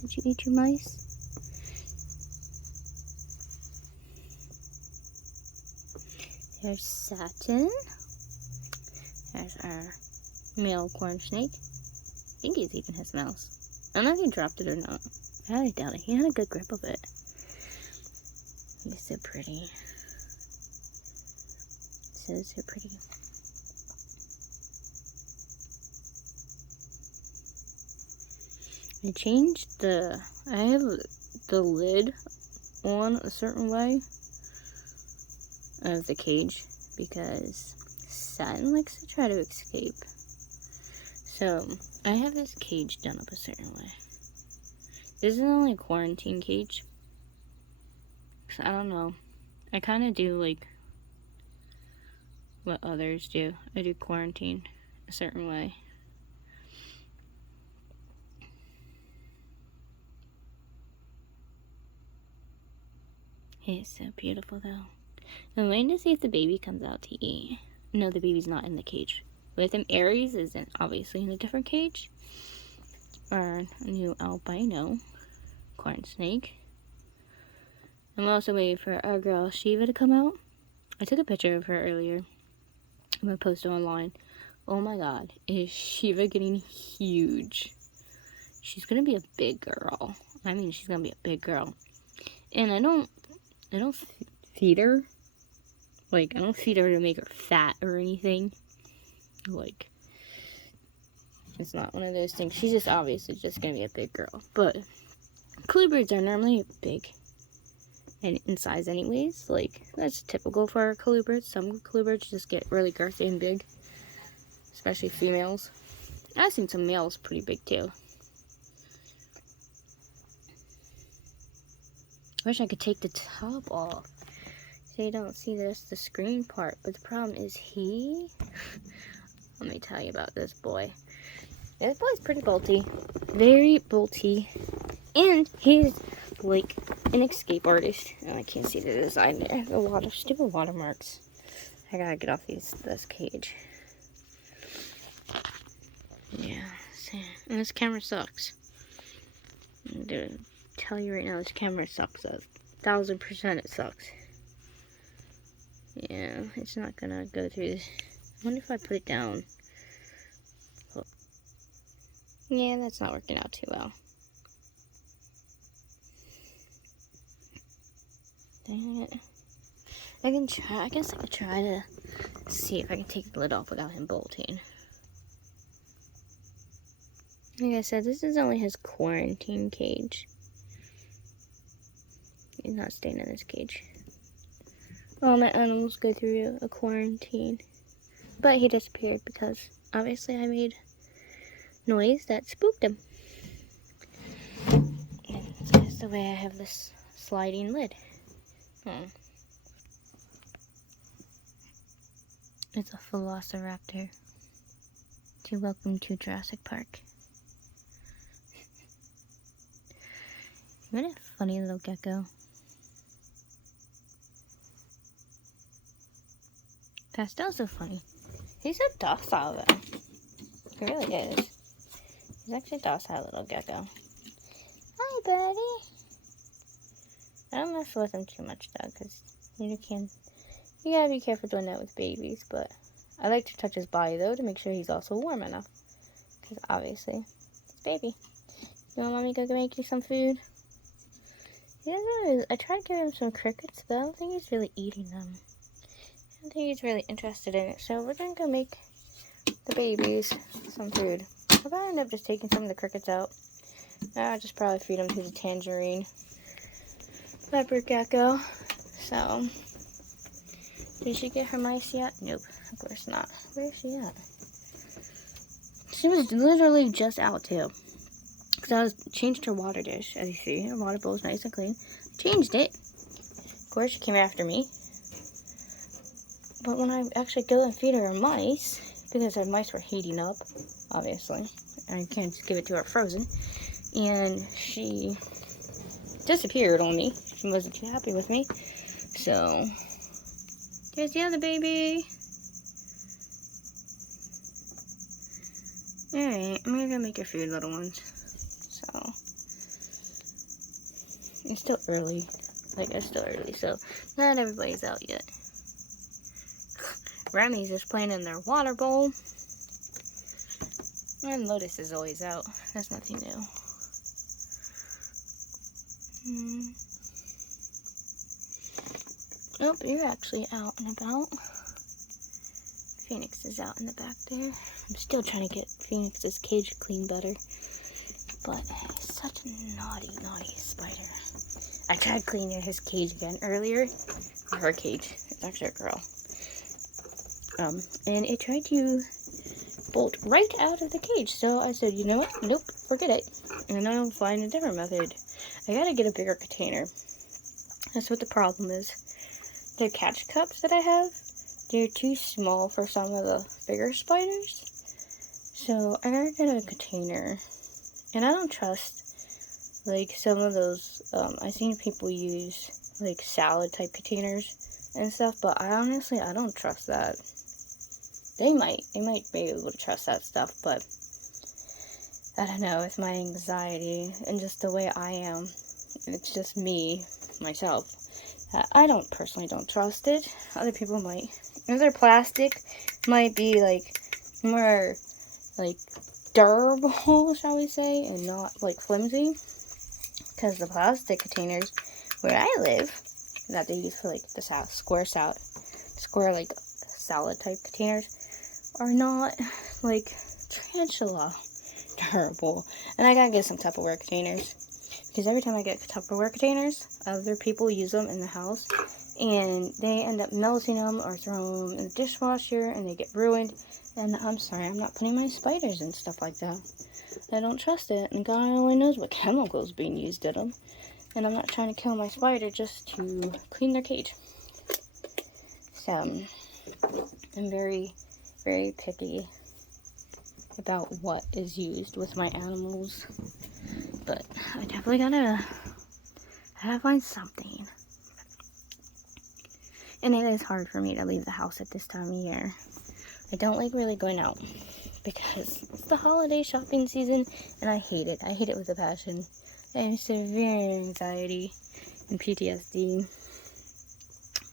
Did you eat your mice? There's Satin. There's our male corn snake. I think he's eating his mouse. I don't know if he dropped it or not. I highly doubt it. He had a good grip of it. He's so pretty. So pretty. I have the lid on a certain way of the cage because Satin likes to try to escape. So I have this cage done up a certain way. This is only a quarantine cage. So I don't know. I kind of do like what others do. I do quarantine a certain way. It's so beautiful though. I'm waiting to see if the baby comes out to eat. No, the baby's not in the cage. With him, Aries is obviously in a different cage. Our new albino corn snake. I'm also waiting for our girl Shiva to come out. I took a picture of her earlier. I'm gonna post it online. Oh my god, is Shiva getting huge? She's gonna be a big girl. I mean, she's gonna be a big girl. And I don't feed her. Like, I don't feed her to make her fat or anything. Like, it's not one of those things. She's just obviously just gonna be a big girl. But colubrids are normally big and in size anyways. Like, that's typical for colubrids. Some colubrids just get really girthy and big, especially females. I've seen some males pretty big too. Wish I could take the top off so you don't see the screen part. But the problem is let me tell you about this boy. This boy's pretty bolty. Very bolty. And he's like an escape artist. Oh, I can't see the design there. A lot of stupid watermarks. I gotta get off this cage. Yeah. And this camera sucks. I'm gonna tell you right now, this camera sucks. 1000% it sucks. Yeah, it's not gonna go through this. I wonder if I put it down. Oh. Yeah, that's not working out too well. Dang it. I guess I could try to see if I can take the lid off without him bolting. Like I said, this is only his quarantine cage. He's not staying in this cage. All my animals go through a quarantine. But he disappeared because obviously I made noise that spooked him. And it's just the way I have this sliding lid. It's a Velociraptor. Welcome to Jurassic Park. What a funny little gecko. Pastel's so funny. He's so docile though. He really is. He's actually a docile little gecko. Hi, buddy. I don't mess with him too much though, because you gotta be careful doing that with babies. But I like to touch his body though to make sure he's also warm enough, because obviously it's baby. You want me to go make you some food? I tried to give him some crickets, but I don't think he's really eating them. I don't think he's really interested in it. So we're gonna go make the babies some food. I'll probably end up just taking some of the crickets out. I'll just probably feed them to the tangerine leopard gecko. So, did she get her mice yet? Nope, of course not. Where is she at? She was literally just out too. Because I changed her water dish, as you see. Her water bowl is nice and clean. Changed it. Of course, she came after me. But when I actually go and feed her mice, because her mice were heating up, obviously, I can't just give it to her frozen, and she disappeared on me. She wasn't too happy with me. So, there's the other baby. Alright, I'm gonna go make your food, little ones. So, It's still early. Like, it's still early, so not everybody's out yet. Remy's just playing in their water bowl. And Lotus is always out. That's nothing new. Oh, you're actually out and about. Phoenix is out in the back there. I'm still trying to get Phoenix's cage clean better. But he's such a naughty, naughty spider. I tried cleaning his cage again earlier. Her cage. It's actually a girl. And it tried to bolt right out of the cage. So I said, you know what? Nope, forget it. And I'll find a different method. I gotta get a bigger container. That's what the problem is. The catch cups that I have, they're too small for some of the bigger spiders. So I gotta get a container. And I don't trust, like, some of those, I've seen people use, like, salad type containers and stuff, but I don't trust that. They might be able to trust that stuff, but I don't know, with my anxiety and just the way I am, it's just me, myself. I personally don't trust it. Other people might. If they're plastic, might be, like, more, like, durable, shall we say, and not, like, flimsy. Because the plastic containers where I live, that they use for, like, the square, like, salad type containers, are not, like, tarantula durable. And I gotta get some Tupperware containers. Because every time I get Tupperware containers, other people use them in the house. And they end up melting them or throwing them in the dishwasher and they get ruined. And I'm sorry, I'm not putting my spiders and stuff like that. I don't trust it. And God only knows what chemicals being used in them. And I'm not trying to kill my spider just to clean their cage. So, I'm very, very picky about what is used with my animals. But I definitely gotta find something. And it is hard for me to leave the house at this time of year. I don't like really going out because it's the holiday shopping season and I hate it. I hate it with a passion. I have severe anxiety and PTSD.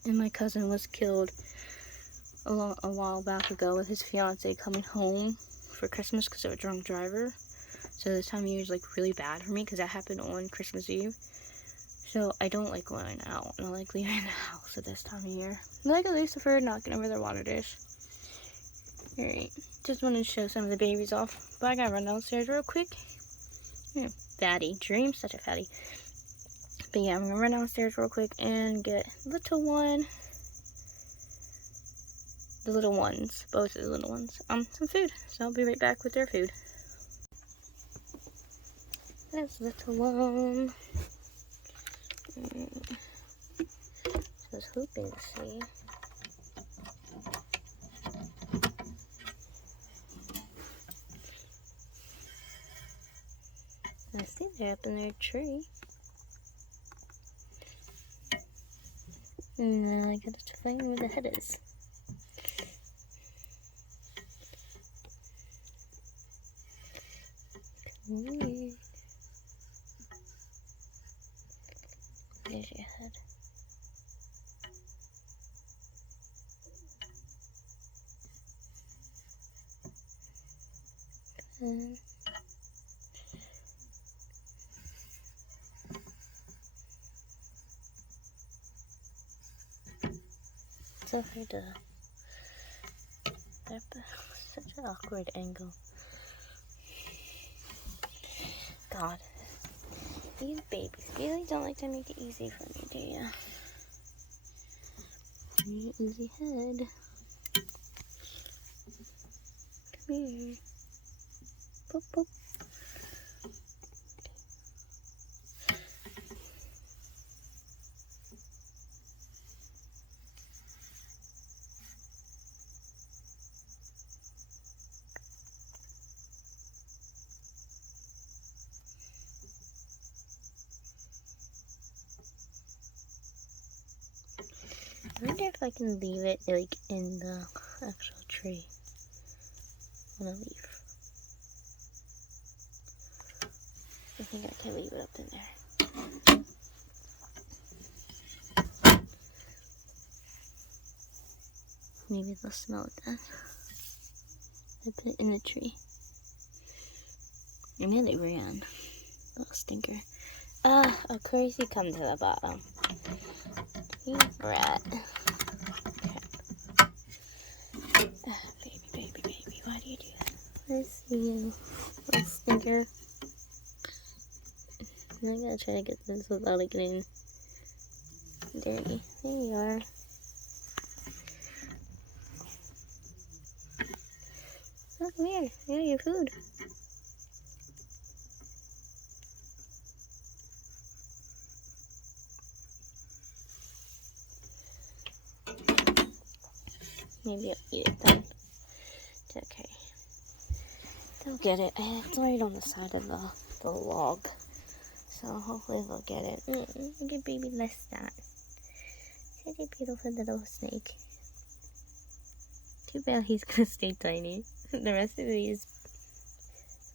And my cousin was killed a while back ago with his fiance coming home for Christmas because of a drunk driver. So this time of year is like really bad for me because that happened on Christmas Eve. So I don't like going out. I don't like leaving the house at this time of year. I like Lucifer knocking over their water dish. Alright, just wanted to show some of the babies off. But I gotta run downstairs real quick. Yeah, fatty. Dream's such a fatty. But yeah, I'm gonna run downstairs real quick and get little one. The little ones. Both of the little ones. Some food. So I'll be right back with their food. There's little one. Just hoping to see. I see they're up in their tree. And I gotta find where the head is. Come here. There's your head. So hard to. Such an awkward angle. God. These babies really don't like to make it easy for me, do ya? Easy head. Come here. Boop, boop. I wonder if I can leave it like in the actual tree on a leaf. I think I can leave it up in there. Maybe they'll smell it then. I put it in the tree. And then they ran. Little stinker. Of course he come to the bottom. You brat. Baby, why do you do that? I see you, little stinker. I gotta try to get this without it getting dirty. There you are. Oh, come here. I got your food. Maybe I'll eat it then. It's okay. They'll get it. It's right on the side of the log. So hopefully they'll get it. Look at baby Lestat. Such a beautiful little snake. Too bad he's gonna stay tiny. The rest of these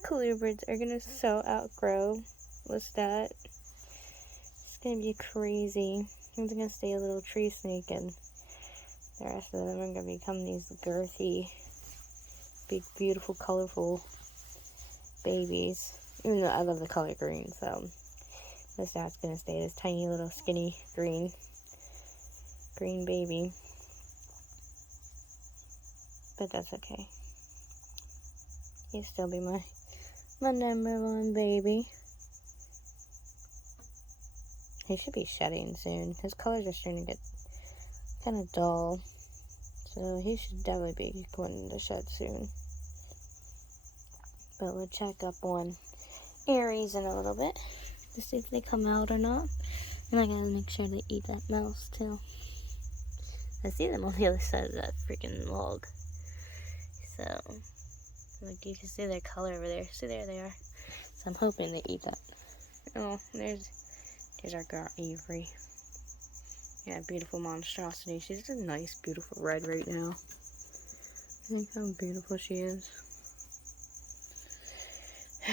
cooler birds are gonna so outgrow Lestat. It's gonna be crazy. He's gonna stay a little tree snake, and the rest of them are gonna become these girthy, big, beautiful, colorful babies. Even though I love the color green, so Lestat's gonna stay this tiny little skinny green baby. But that's okay. He'll still be my number one baby. He should be shedding soon. His colors are starting to get kind of dull. So he should definitely be going to shed soon. But we'll check up on Aries in a little bit to see if they come out or not. And I gotta make sure they eat that mouse too. I see them on the other side of that freaking log. So, like, you can see their color over there. See, there they are. So I'm hoping they eat that. Oh, there's our girl Avery. Yeah, beautiful monstrosity. She's a nice, beautiful red right now. Look how beautiful she is.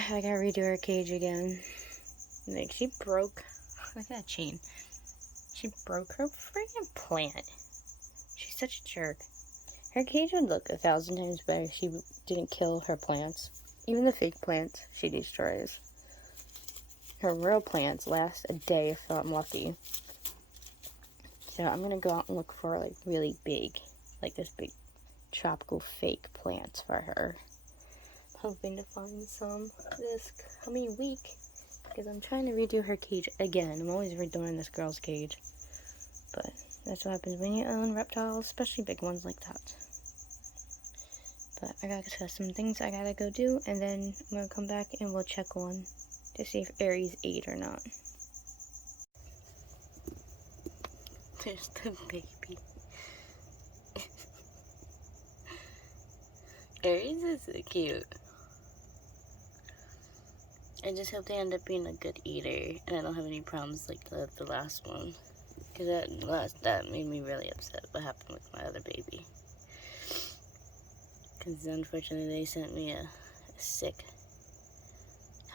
I gotta redo her cage again. Like, she broke. Look at that chain. She broke her freaking plant. She's such a jerk. Her cage would look 1,000 times better if she didn't kill her plants. Even the fake plants she destroys. Her real plants last a day if I'm lucky. So I'm gonna go out and look for like really big, like this big tropical fake plants for her. I'm hoping to find some this coming week because I'm trying to redo her cage again. I'm always redoing this girl's cage. But that's what happens when you own reptiles, especially big ones like that. But I got some things I gotta go do, and then I'm gonna come back and we'll check on to see if Aries ate or not. There's the baby. Aries is so cute. I just hope they end up being a good eater, and I don't have any problems like the last one. Because that made me really upset what happened with my other baby. Because unfortunately they sent me a sick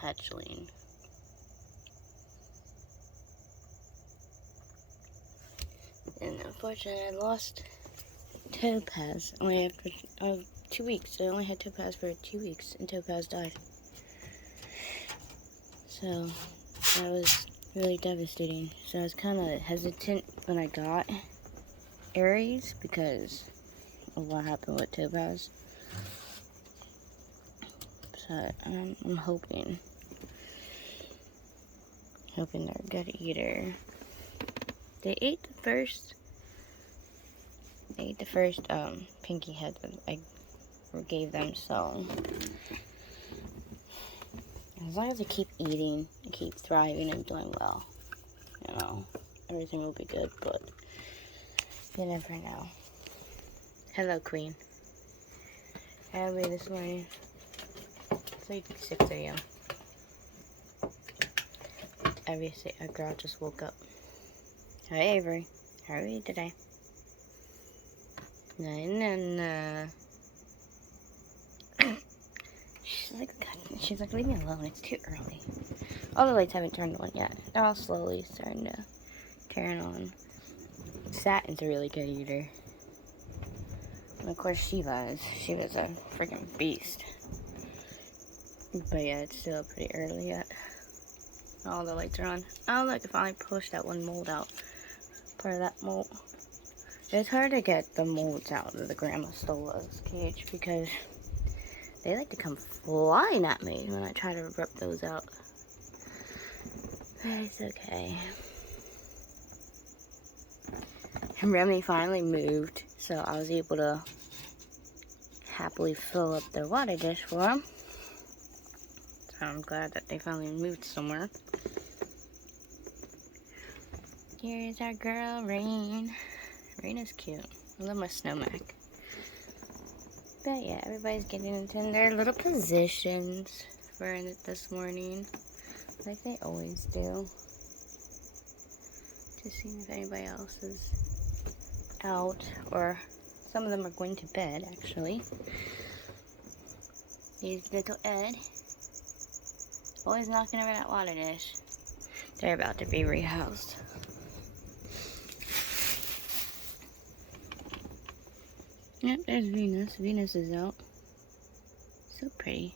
hatchling. And unfortunately I lost Topaz only after 2 weeks. I only had Topaz for 2 weeks and Topaz died. So that was really devastating. So I was kind of hesitant when I got Aries because of what happened with Topaz. So I'm hoping they're a good eater. They ate the first pinky head that I gave them, so as long as they keep eating and keep thriving and doing well, you know, everything will be good, but you never know. Hello, Queen. How are we this morning? It's like 6 a.m. Obviously, a girl just woke up. Hi, Avery. How are you today? No. She's like, leave me alone. It's too early. All the lights haven't turned on yet. They're all slowly starting to turn on. Satin's a really good eater. And of course she was. She was a freaking beast. But yeah, it's still pretty early yet. All the lights are on. Oh look, I finally pushed that one mold out. Part of that mold. It's hard to get the molds out of the Grandma Stola's cage because they like to come flying at me when I try to rip those out. But it's okay. And Remy finally moved, so I was able to happily fill up their water dish for them. So I'm glad that they finally moved somewhere. Here's our girl, Rain. Rain is cute. I love my Snowmac. But yeah, everybody's getting into their little positions for it this morning, like they always do. Just seeing if anybody else is out, or some of them are going to bed, actually. Here's little Ed. Always knocking over that water dish. They're about to be rehoused. Yep, there's Venus. Venus is out. So pretty.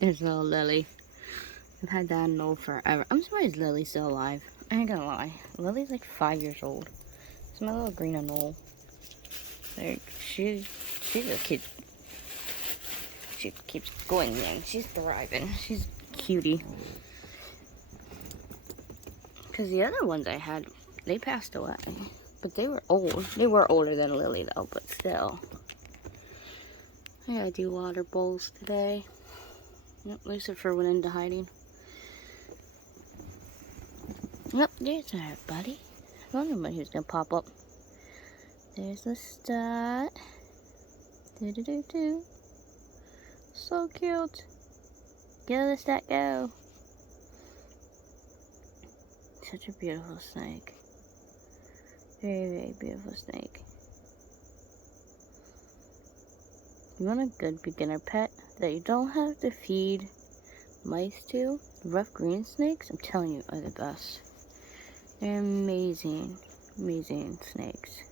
There's little Lily. I've had that knoll forever. I'm surprised Lily's still alive. I ain't gonna lie. Lily's like 5 years old. It's my little green knoll. Like, she's a kid. She keeps going young. She's thriving. She's a cutie. Because the other ones I had, they passed away. But they were old. They were older than Lily though, but still. I gotta do water bowls today. Yep, Lucifer went into hiding. Yep, there's our buddy. I wonder when he's gonna pop up. There's the stud. Do. So cute. Go, the stud, go. Such a beautiful snake. Very, very beautiful snake. You want a good beginner pet that you don't have to feed mice to? Rough green snakes, I'm telling you, are the best. They're amazing, amazing snakes.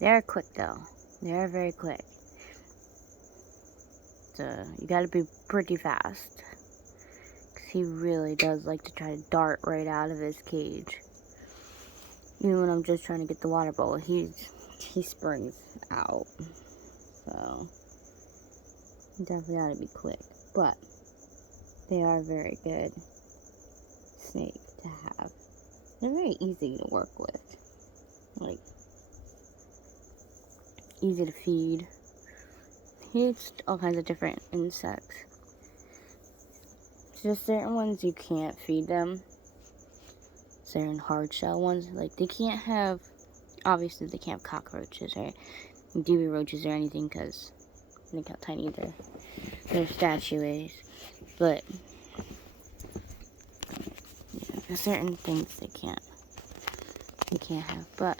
They're quick though. They're very quick. So you gotta be pretty fast. Because he really does like to try to dart right out of his cage. Even when I'm just trying to get the water bowl, he springs out. So you definitely gotta be quick. But they are very good snake to have. They're very easy to work with. Like, easy to feed. He eats all kinds of different insects. It's just certain ones you can't feed them. Certain hard shell ones. Like, they can't have, obviously they can't have cockroaches or DB roaches or anything because look how tiny their statue is. But yeah, there's certain things they can't have. But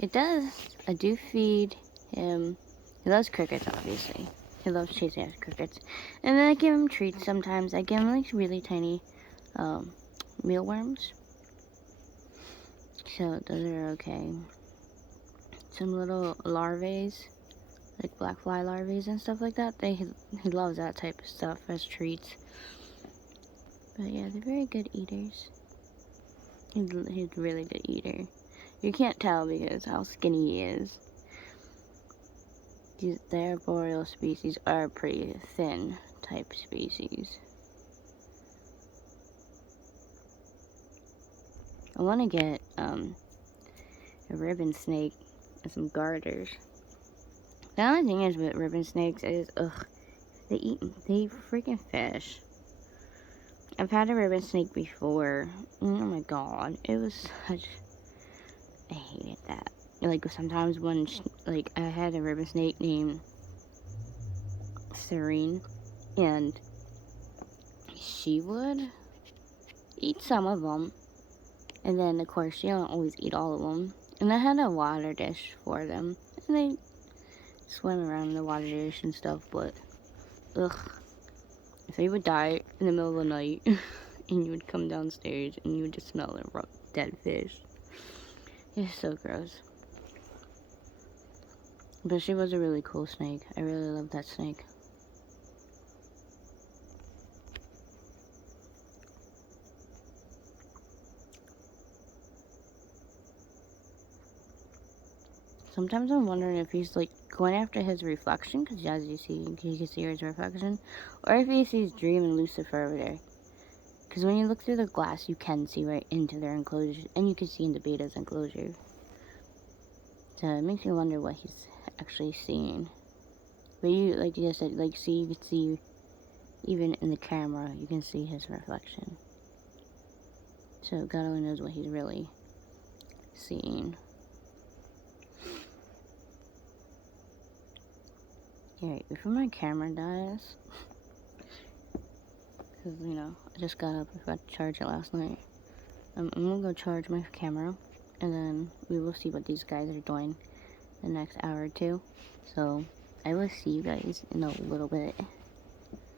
it does. I do feed him. He loves crickets, obviously. He loves chasing after crickets. And then I give him treats sometimes. I give him like really tiny mealworms. So those are okay. Some little larvae, like black fly larvae and stuff like that. He loves that type of stuff as treats. But yeah, they're very good eaters. He's a really good eater. You can't tell because how skinny he is. The arboreal species are pretty thin type species. I want to get a ribbon snake and some garters. The only thing is with ribbon snakes is, they freaking fish. I've had a ribbon snake before. Oh my god, it was such, I hated that. Like, sometimes when, like, I had a ribbon snake named Serene, and she would eat some of them, and then, of course, she don't always eat all of them, and I had a water dish for them, and they swim around in the water dish and stuff, but, if they would die in the middle of the night, and you would come downstairs, and you would just smell their dead fish. It's so gross. But she was a really cool snake. I really love that snake. Sometimes I'm wondering if he's like going after his reflection, because as you see, you can see his reflection, or if he sees Dream and Lucifer over there. Because when you look through the glass, you can see right into their enclosure, and you can see into Beta's enclosure. So it makes me wonder what he's actually seeing. But you, like you said, like see, you can see even in the camera, you can see his reflection. So God only knows what he's really seeing. Alright, before my camera dies, because, you know, I just got up, I forgot to charge it last night. I'm gonna go charge my camera, and then we will see what these guys are doing the next hour or two. So, I will see you guys in a little bit.